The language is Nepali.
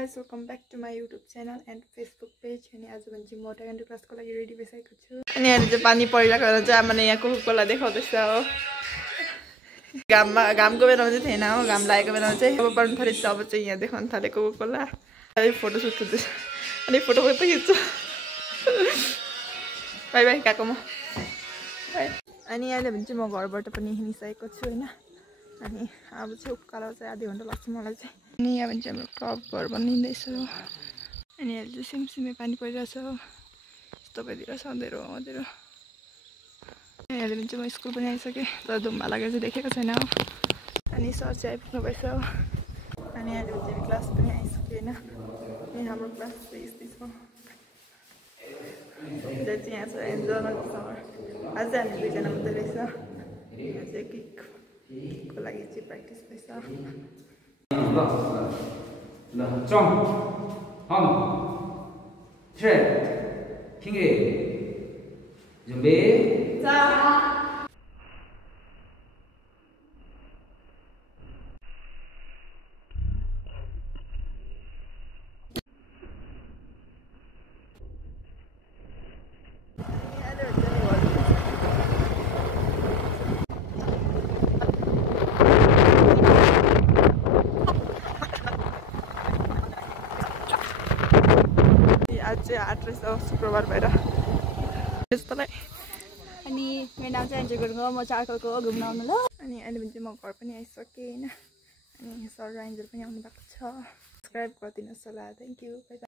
guys, welcome back to my YouTube channel and Facebook page. अनि आज भने चाहिँ म टाइगन्डु क्लासको लागि रेडी भइसकेको छु। अनि अहिले चाहिँ पानी परिरहेको र चाहिँ आमाले यहाँ कोकोकोला देखाउँदैछ हो। घामको बेलामा चाहिँ थिएन हो, घाम लागेको बेलामा चाहिँ अब पर्न थालेछ। अब चाहिँ यहाँ देखाउन थाले कोकोकोला। अहिले फोटो सुट हुँदैछ। अनि फोटो त खिच्छु। बाइ बाइ गएको म। बाइ। अनि अहिले भने चाहिँ म घरबाट पनि हिँडिसकेको छु हैन। अनि अब चाहिँ उकालो चाहिँ आधी घन्टा लाग्छ मलाई चाहिँ। अनि यहाँ भने चाहिँ हाम्रो क्लब घर बनिँदैछ। अनि अहिले चाहिँ सिमसिमे पानी परिरहेछ हो। यस्तो भइदिरहेछ अँधेरो अँधेरो। अनि अहिले भने चाहिँ म स्कुल पनि आइसकेँ, तर धुम्मा लागेर चाहिँ देखेको छैन हो। अनि सर चाहिँ आइपुग्नु भएछ हो। अनि अहिले चाहिँ क्लास पनि आइसक्यो हैन। अनि हाम्रो क्लास चाहिँ यस्तै छ। चाहिँ यहाँ छ एन्जल अनि सर। आज चाहिँ हामी दुईजना मात्रै रहेछ। यहाँ चाहिँ किकको लागि चाहिँ प्र्याक्टिस भएछ। 了，正，好，是，听给，准备，走。आज चाहिँ 8 रहेछ शुक्रबार भएर यस्तोलाई। अनि मेरो नाम चाहिँ एन्जल गुरुङ हो। म चारखलको हो घुम्न आउनु ल। अनि अहिले भने चाहिँ म घर पनि आइसकेँ हैन। अनि सर र एन्जल पनि आउनु भएको छ। सब्स्क्राइब गरिदिनुहोस् होला। Thank you. Bye bye.